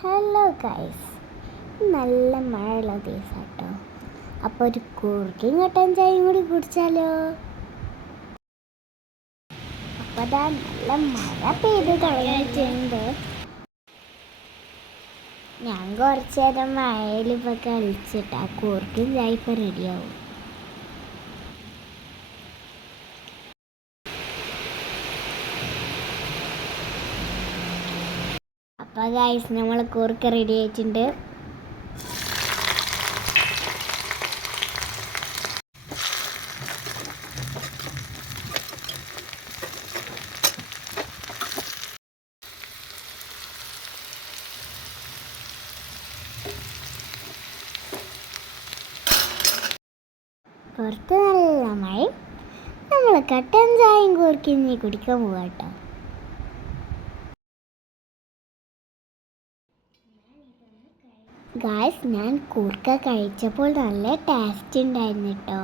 Hello guys, നല്ല മഴയുള്ള ദിവസം കേട്ടോ. അപ്പോൾ ഒരു കുറുക്കിയും കട്ടൻ ചായയും കൂടി കുടിച്ചാലോ? അപ്പോൾ അതാ നല്ല മഴ പെയ്ത് തുടങ്ങിയിട്ടുണ്ട്. ഞാൻ കുറച്ച് നേരം മഴയിൽ ഇപ്പോൾ കളിച്ചിട്ട് ആ കുറുക്കിയും ചായ ഇപ്പോൾ റെഡിയാവും. അപ്പോൾ ഗൈസ്, നമ്മൾ കുറുക്ക് റെഡി ആയിട്ടുണ്ട്. പുറത്ത് നല്ല മഴ, നമ്മൾ കട്ടൻ ചായയും കുറുക്കിഞ്ഞ് കുടിക്കാൻ പോവാ കേട്ടോ. ഗായ്സ്, ഞാൻ കൂർക്ക കഴിച്ചപ്പോൾ നല്ല ടേസ്റ്റ് ഉണ്ടായിരുന്നു കേട്ടോ.